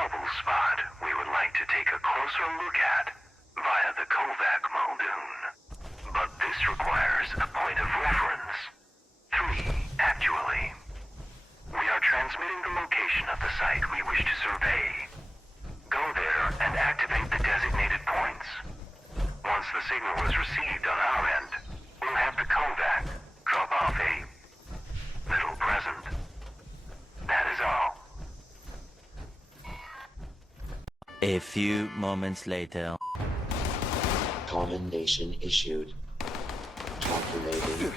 trouble spot we would like to take a closer look at via the Kovac Muldoon. But this requires a point of reference. 3, actually. We are transmitting the location of the site we wish to survey. Go there and activate the designated points. Once the signal is received on our end, we'll have the Kovac drop off a little present. That is all. A few moments later. Commendation issued. Calculating.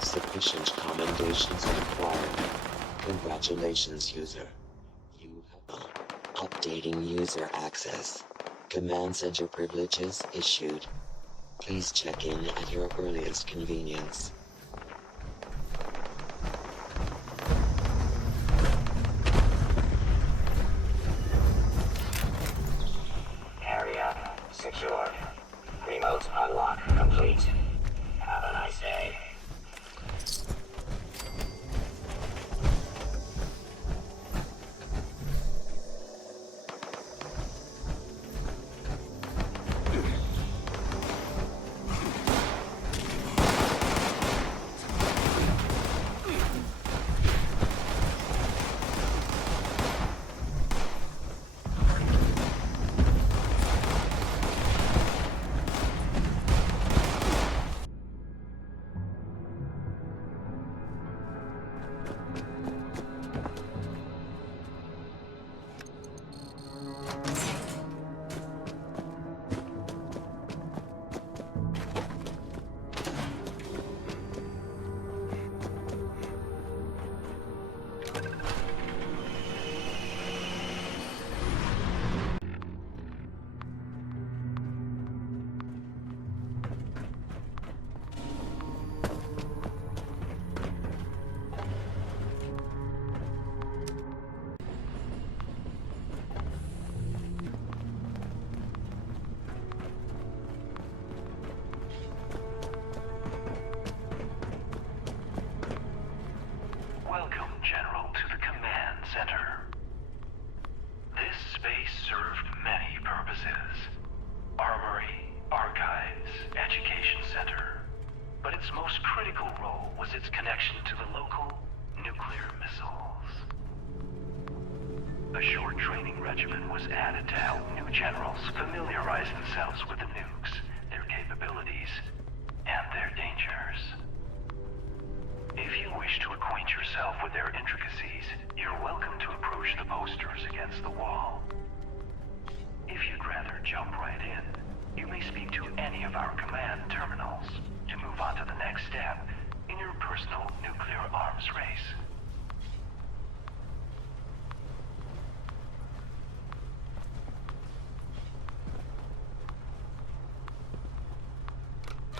Sufficient commendations required. Congratulations, user. You have updating user access. Command center privileges issued. Please check in at your earliest convenience. Area secured. Remote unlock complete. Have a nice day. Welcome, General, to the Command Center. This space served many purposes. Armory, archives, education center. But its most critical role was its connection to the local nuclear missiles. A short training regimen was added to help new generals familiarize themselves with the nukes, their capabilities, and their dangers. If you wish to acquaint yourself with their intricacies, you're welcome to approach the posters against the wall. If you'd rather jump right in, you may speak to any of our command terminals to move on to the next step in your personal nuclear arms race.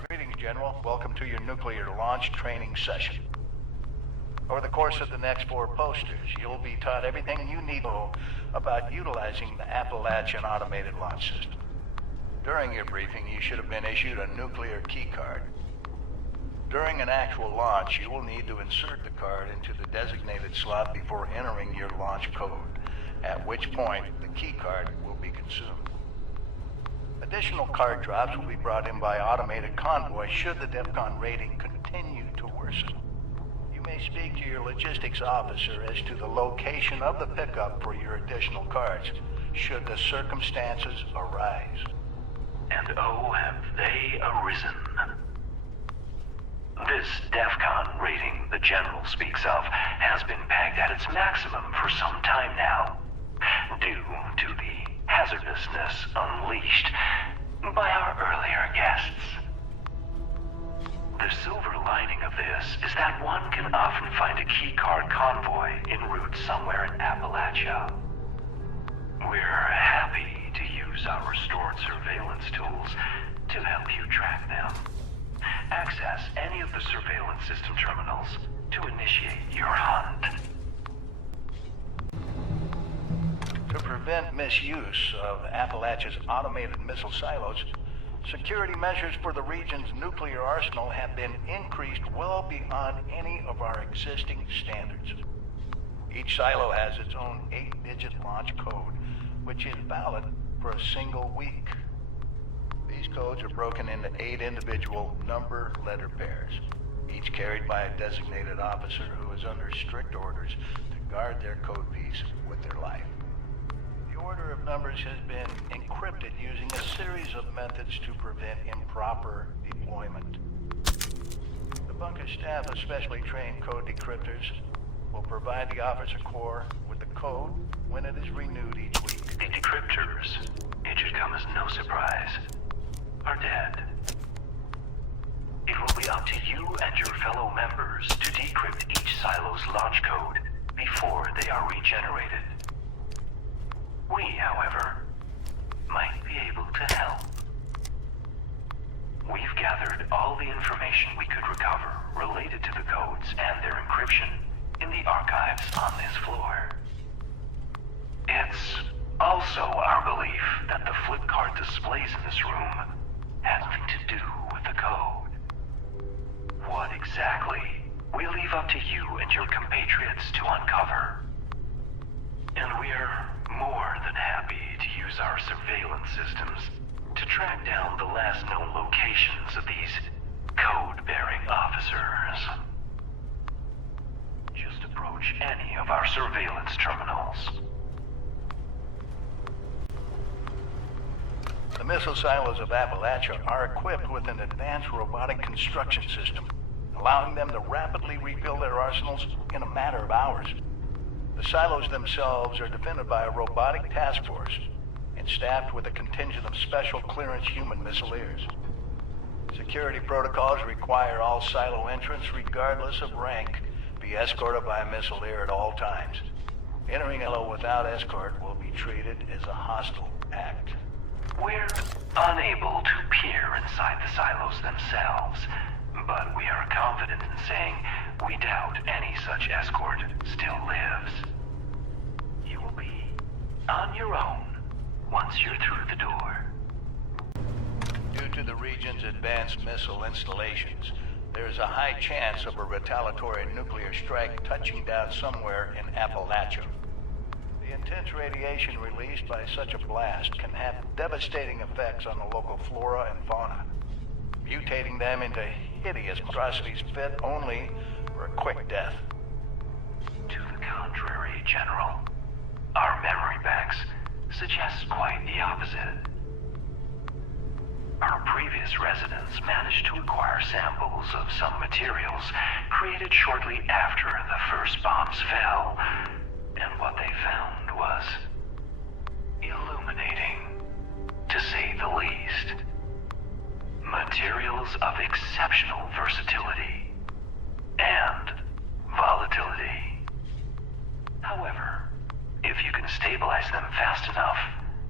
Greetings, General. Welcome to your nuclear launch training session. Over the course of the next 4 posters, you'll be taught everything you need to know about utilizing the Appalachian Automated Launch System. During your briefing, you should have been issued a nuclear key card. During an actual launch, you will need to insert the card into the designated slot before entering your launch code, at which point the key card will be consumed. Additional card drops will be brought in by automated convoy should the DEFCON rating continue to worsen. You may speak to your logistics officer as to the location of the pickup for your additional cards, should the circumstances arise. And oh, have they arisen. This DEFCON rating the General speaks of has been pegged at its maximum for some time now, due to the hazardousness unleashed by our earlier guests. The silver lining of this is that one can often find a keycard convoy en route somewhere in Appalachia. We're happy to use our restored surveillance tools to help you track them. Access any of the surveillance system terminals to initiate your hunt. To prevent misuse of Appalachia's automated missile silos, security measures for the region's nuclear arsenal have been increased well beyond any of our existing standards. Each silo has its own 8-digit launch code, which is valid for a single week. These codes are broken into 8 individual number-letter pairs, each carried by a designated officer who is under strict orders to guard their code piece with their life. The order of numbers has been encrypted using a series of methods to prevent improper deployment. The bunker staff of specially trained code decryptors will provide the officer corps with the code when it is renewed each week. The decryptors, it should come as no surprise, are dead. It will be up to you and your fellow members to decrypt each silo's launch code before they are regenerated. We, however, might be able to help. We've gathered all the information we could recover related to the codes and their encryption in the archives on this floor. It's also our belief that the flip card displays in this room had nothing to do with the code. What exactly, we leave up to you and your compatriots to uncover. And we're more than happy to use our surveillance systems to track down the last known locations of these code-bearing officers. Just approach any of our surveillance terminals. The missile silos of Appalachia are equipped with an advanced robotic construction system, allowing them to rapidly rebuild their arsenals in a matter of hours. The silos themselves are defended by a robotic task force and staffed with a contingent of special clearance human missileers. Security protocols require all silo entrants, regardless of rank, be escorted by a missileer at all times. Entering a silo without escort will be treated as a hostile act. We're unable to peer inside the silos themselves, but we are confident in saying we doubt any such escort still lives. You will be on your own once you're through the door. Due to the region's advanced missile installations, there is a high chance of a retaliatory nuclear strike touching down somewhere in Appalachia. The intense radiation released by such a blast can have devastating effects on the local flora and fauna, mutating them into hideous monstrosities fit only for a quick death. To the contrary, General. Our memory banks suggest quite the opposite. Our previous residents managed to acquire samples of some materials created shortly after the first bombs fell, and what they found was illuminating, to say the least. Materials of exceptional versatility and volatility. However, if you can stabilize them fast enough,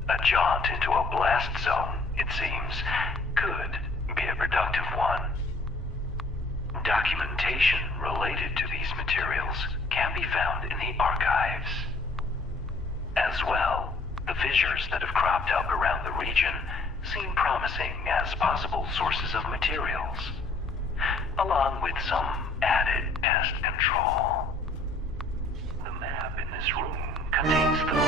a jaunt into a blast zone, it seems, could be a productive one. Documentation related to these materials can be found in the archives. As well, the fissures that have cropped up around the region seem promising as possible sources of materials, along with some added pest control. The map in this room contains the